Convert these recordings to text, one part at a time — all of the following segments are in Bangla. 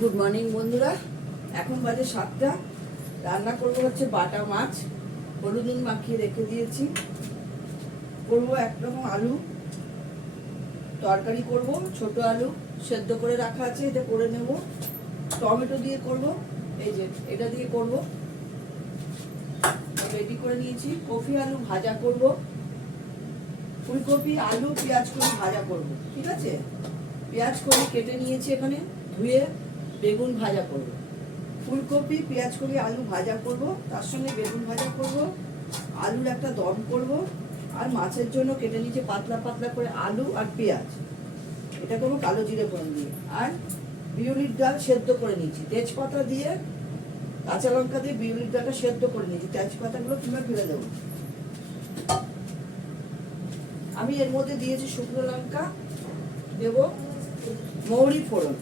গুড মর্নিং বন্ধুরা। এখন বাজে 7টা। রান্না করবো হচ্ছে বাটা মাছ, হলুদ নুন মাখিয়ে রেখে দিয়েছি। করবো একরকম আলু তরকারি করব, ছোট আলু সেদ্ধ করে রাখা আছে, এটা করে নেব। টমেটো দিয়ে করব, এই যে এটা দিয়ে করব, রেডি করে নিয়েছি। কপি আলু ভাজা করব, ফুলকপি আলু পেঁয়াজ করে ভাজা করব, ঠিক আছে। পেঁয়াজ করে কেটে নিয়েছি, এখানে ধুয়ে বেগুন ভাজা করব। ফুলকপি পেঁয়াজ করে আলু ভাজা করব, তার সঙ্গে বেগুন ভাজা করব, আলুর একটা দম করব। আর মাছের জন্য কেটে নিয়েছি পাতলা পাতলা করে আলু আর পেঁয়াজ, এটা করবো কালো জিরে ফোড়ন দিয়ে। আর বিউলির ডাল সেদ্ধ করে নিয়েছি, তেজপাতা দিয়ে কাঁচা লঙ্কা দিয়ে বিউলির ডালটা সেদ্ধ করে নিয়েছি। তেজপাতাগুলো কিংবা ফেলে দেবো। আমি এর মধ্যে দিয়েছি শুকনো লঙ্কা, দেব মৌরি ফোড়ন।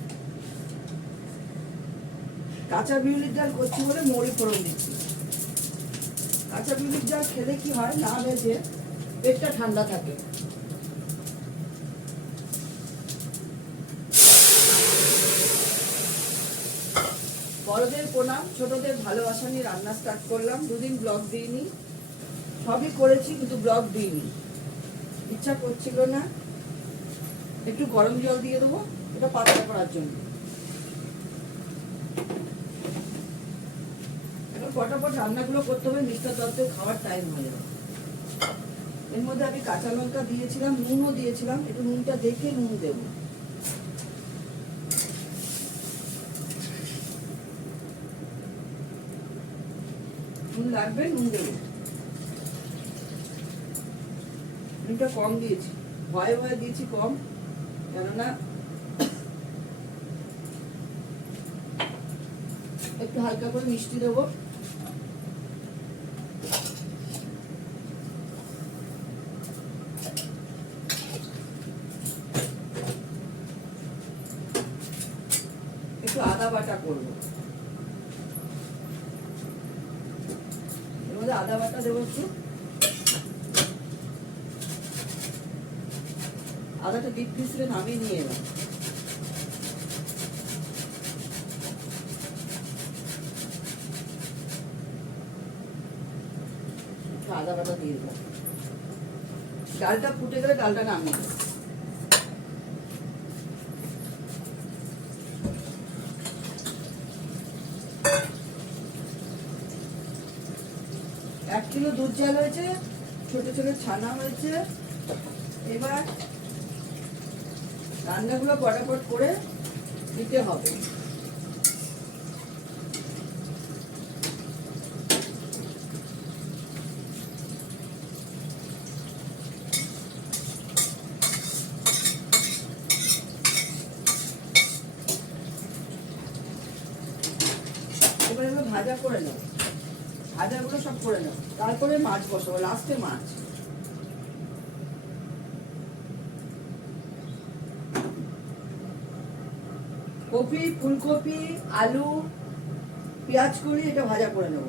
কাঁচা বিউলির ডাল করছি বলে মৌরি ফোড়ন দিচ্ছি। কাঁচা বিউলির ডাল খেলে কি হয়, না ভেজে পেটটা ঠান্ডা থাকে। বড়দের প্রণাম, ছোটদের ভালোবাসা নিয়ে রান্না স্টার্ট করলাম। দুদিন ব্লগ দিইনি, সবই করেছি কিন্তু ব্লগ দিইনি, ইচ্ছা করছিল না। একটু গরম জল দিয়ে দেবো, এটা পাতলা করার জন্য। এখন ফটাফট রান্নাগুলো করতে হবে, মিষ্টার তত্ত্বে খাওয়ার টাইম হয়ে যাবে। এর মধ্যে আমি কাঁচা লঙ্কা দিয়েছিলাম, নুনও দিয়েছিলাম, একটু নুনটা দেখে নুন দেবো। নুন লাগবে, নুন দেবো। নুনটা কম দিয়েছি, ভয়ে ভয়ে দিয়েছি কম, কেননা একটু হালকা করে মিষ্টি দেবো। একটু আদা বাটা করবো, এর মধ্যে আদা বাটা দেবো একটু। আদাটা ডিপ পিসলে নামিয়ে নিয়ে এলাম। আদা বাটা দিয়ে দেবো। ডালটা ফুটে গেলে ডালটা নামিয়ে দেবো। এক কিলো দুধ জাল হয়েছে, ছোট ছোট ছানা হয়েছে। এবার রান্নাগুলো ফটাফট করে দিতে হবে। এবার ভাজা করে নাও, ভাজাগুলো সব করে নাও, তারপরে মাছ বসাবো, লাস্টে মাছ। কপি ফুলকপি আলু পেঁয়াজ করি, এটা ভাজা করে নেব।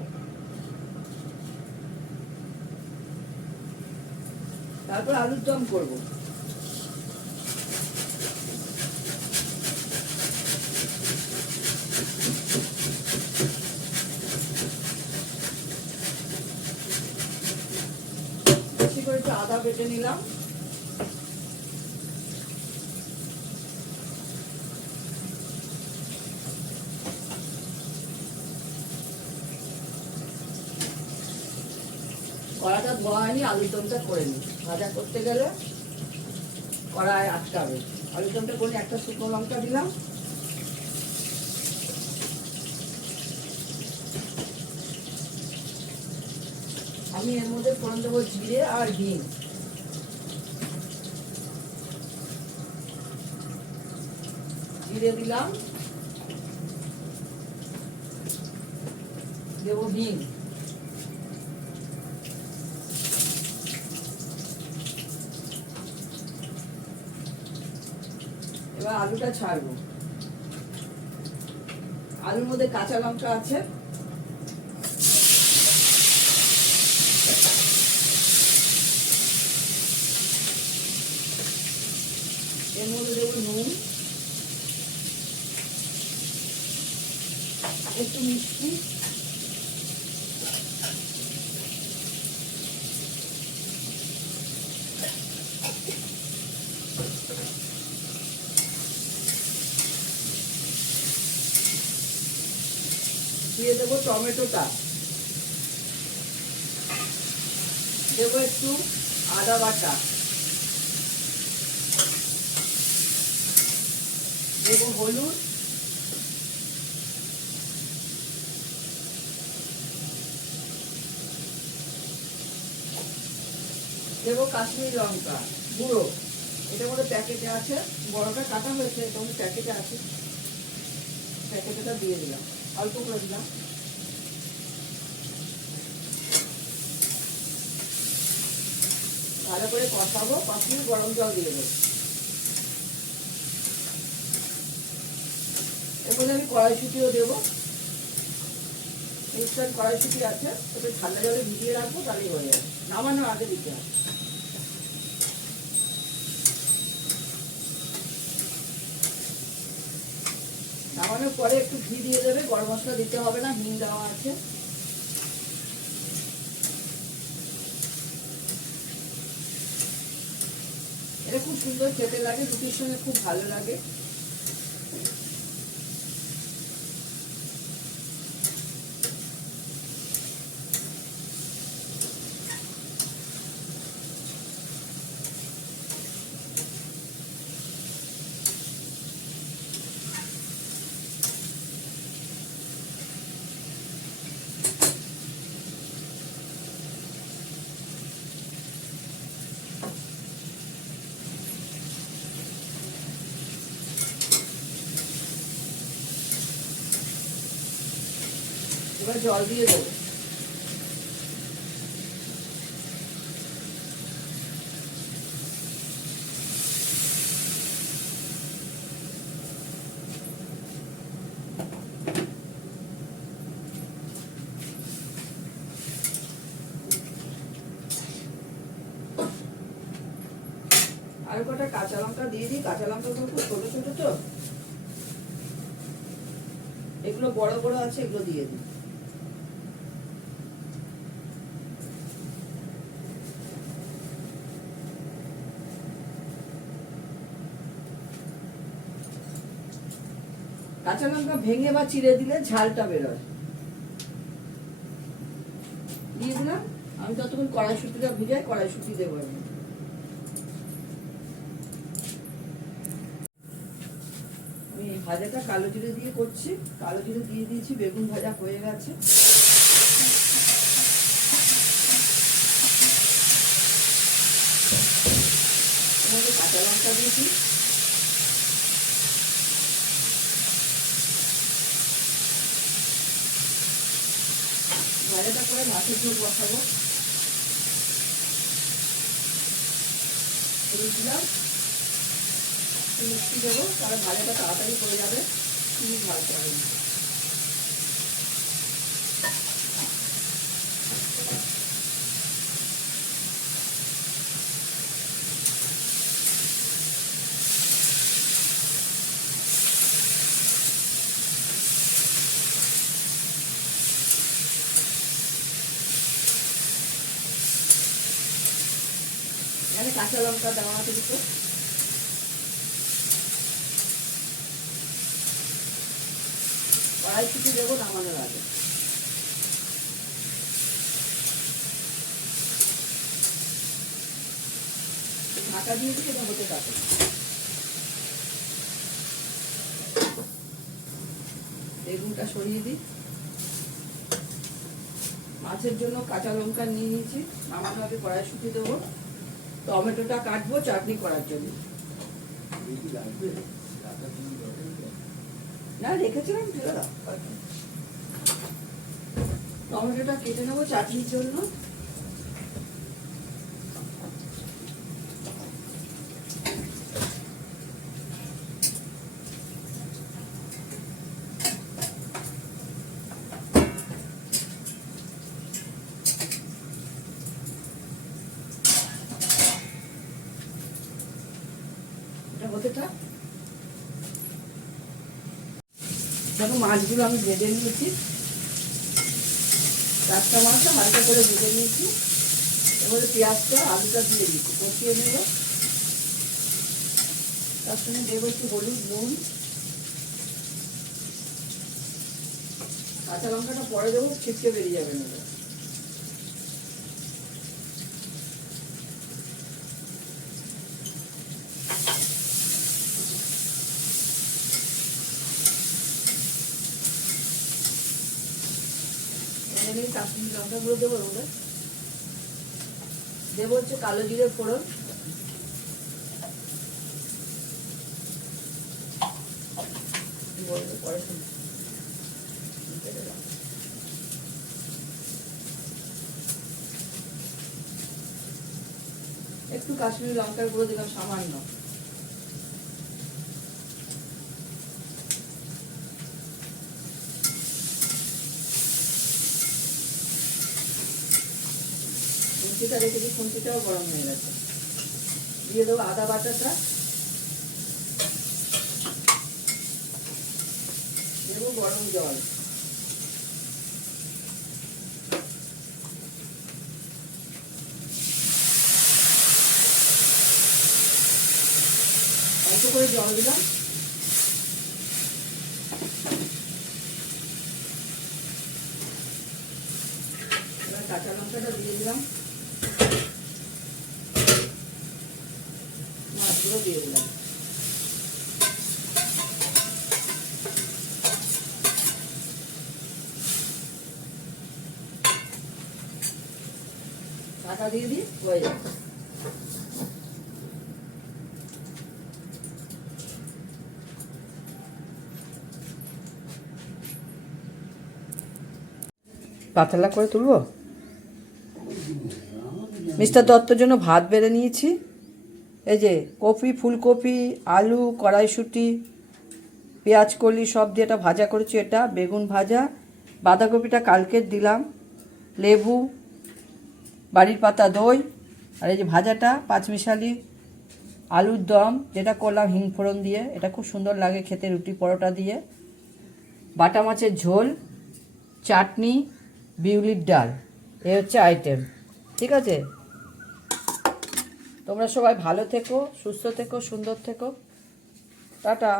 তারপর আলুর দম করব। বেশি করে একটু আদা বেটে নিলাম। কড়াটা ধোয়া হয়নি, আলুর দমটা করে নি। ভাজা করতে গেলে কড়ায় আটকাবে। আলুর দমটা করে একটা শুকনো লঙ্কা দিলাম। আমি এর মধ্যে ফোড়ন দেবো জিরে আর হিং। জিরে দিলাম, দেবো হিং। এবার আলুটা ছাড়বো। আলুর মধ্যে কাঁচা লঙ্কা আছে, এর মধ্যে দেবো নুন, একটু মিষ্টি, দিয়ে দেবো টমেটোটা, দেবো একটু আদা বাটা, দেবো হলুদ, দেবো কাশ্মীরি লঙ্কা গুঁড়ো, এটার মধ্যে প্যাকেটে আছে, বড়টা কাটা হয়েছে, এটা মধ্যে প্যাকেটে আছে, প্যাকেটটা দিয়ে দিলাম, অল্প করে দিলাম। ভালো করে কষাবো, কষিয়ে গরম জল দিয়ে দেবো। এর মধ্যে আমি কড়াইশুঁটিও দেবো, ইনস্ট্যান্ট কড়াইশুঁটি আছে, ওটা ঠান্ডা জলে ভিজিয়ে রাখবো, তাহলেই হয়ে যাবে, নামানোর আগে দিতে হবে। নামানোর পরে একটু ঘি দিয়ে দেবে, গরম মশলা দিতে হবে না, হিং দেওয়া আছে। এটা খুব সুন্দর খেতে লাগে, রুটির সঙ্গে খুব ভালো লাগে। এবার জল দিয়ে দেবো। আর কটা কাঁচা লঙ্কা দিয়ে দিই, কাঁচা লঙ্কাগুলো খুব ছোট ছোট তো, এগুলো বড় বড় আছে, এগুলো দিয়ে দিই। কাঁচা লঙ্কা ভেঙে বা চিড়ে দিলে ঝালটা বেরোয়। দিয়ে দিলাম। আমি ততক্ষণ কড়াইশুঁটিটা ভিজাই, কড়াইশুঁটি দেবো। আমি ভাজাটা কালো জিরে দিয়ে করছি, কালো জিরে দিয়ে দিয়েছি, বেগুন ভাজা হয়ে গেছে। কাঁচা লঙ্কা দিয়েছি, ভাজাটা করে মাছের ঝোল বসাবো। দিলাম মিষ্টি দেবো, তাহলে ভাজাটা তাড়াতাড়ি করে যাবে, খুবই ভালো করে। এখানে কাঁচা লঙ্কা দেওয়া আছে দুটো, কড়াইশুঁটি দেবো নামানোর আগে। ঢাকা দিয়ে দিই, এটা হতে থাকে। বেগুনটা সরিয়ে দিই। মাছের জন্য কাঁচা লঙ্কা নিয়ে নিয়েছি, নামানোর আগে কড়াইশুঁটি দেবো। টমেটোটা কাটবো চাটনি করার জন্য। না রেখেছিলাম, টমেটোটা কেটে নেবো চাটনির জন্য। এটা হতে থাক। দেখো মাছগুলো আমি ভেজে নিয়েছি, 4টা মাছ হালকা করে ভেজে নিয়েছি। এবারে পেঁয়াজটা আলুটা দিয়ে দিচ্ছি, কষিয়ে নেব। তার সঙ্গে দেবো একটু হলুদ, নুন, কাঁচা লঙ্কাটা পরে দেবো, ছিটকে বেরিয়ে যাবে না। কাশ্মীরি লঙ্কা গুঁড়ো দেবো, দেবো হচ্ছে কালো জিরে ফোড়ন, একটু কাশ্মীরি লঙ্কার গুঁড়ো দিলাম সামান্য, খুন্তিটা রেখেছি, খুন্তিটাও গরম হয়ে গেছে। দিয়ে দেবো আদা বাটাটা, দেবো গরম জল, অল্প করে জল দিলাম। এবার কাঁচা লঙ্কাটা দিয়ে দিলাম, মাছগুলো দিয়ে দিলাম। ঢাকা দিয়ে দিই, হয়ে যাবে। পাতলা করে তুলবো। মিস্টার দত্তর জন্য ভাত বেড়ে নিয়েছি। এই যে কপি, ফুলকপি, আলু, কড়াইশুঁটি, পেঁয়াজ কলি সব দিয়ে এটা ভাজা করেছি। এটা বেগুন ভাজা, বাঁধাকপিটা কালকের দিলাম, লেবু, বাড়ির পাতা দই, আর এই যে ভাজাটা পাঁচমিশালি আলুর দম যেটা করলাম হিং ফোড়ন দিয়ে, এটা খুব সুন্দর লাগে খেতে রুটি পরোটা দিয়ে, বাটা মাছের ঝোল, চাটনি, বিউলির ডাল, এই হচ্ছে আইটেম। ঠিক আছে, তোমরা সবাই ভালো থেকো, সুস্থ থেকো, সুন্দর থেকো, টাটা।